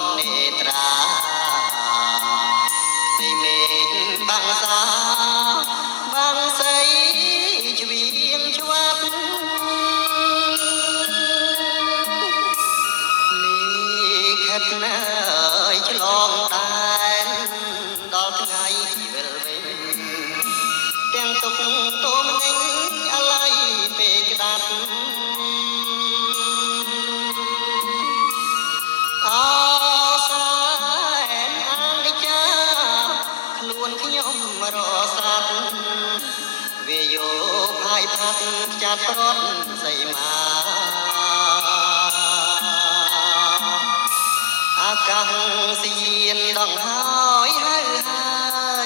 មនេត្រានៃមេឃបាំងសាបាំងស្រីជ្វៀងជ្វាប់លីខិតណាយឆ្លងដែនដល់ថ្ងៃវិលវិញទាំងទុកទោមនិញអាឡ័យពេលក្តាប់អោសែនអនិច្ចាខ្លួនខ្ញុំរសាត់វាយោផាយផាត់ចាត់រត់សីមាអាកាសយានដងហើយហើ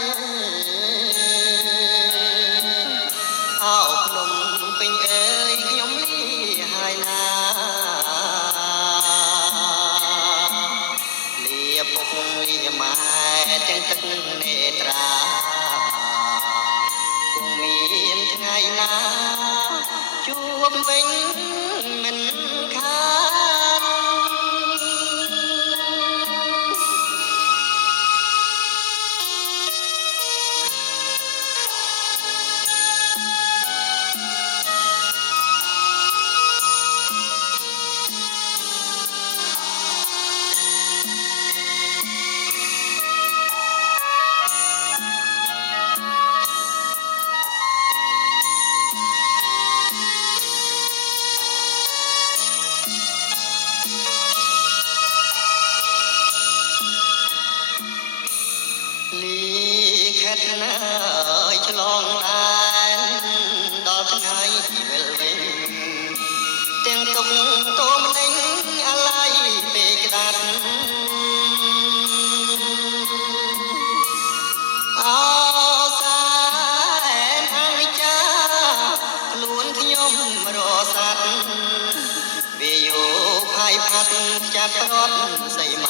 យអោភ្នំពេញអើយខ្ញុំលីហើយណាលាពុកលាម៉ែទាំងទឹកនេត្រាគង់មានថ្ងៃណាជួបវិញមិនខានលីខិតណាយឆ្លងដែនដល់ថ្ងៃវិលវិញទាំងទុកទោមនិញអាឡ័យពេលក្តាប់អោសែនអនិច្ចាខ្លួនខ្ញុំរសាត់វាយោផាយផាត់ចាប់រត់សីមា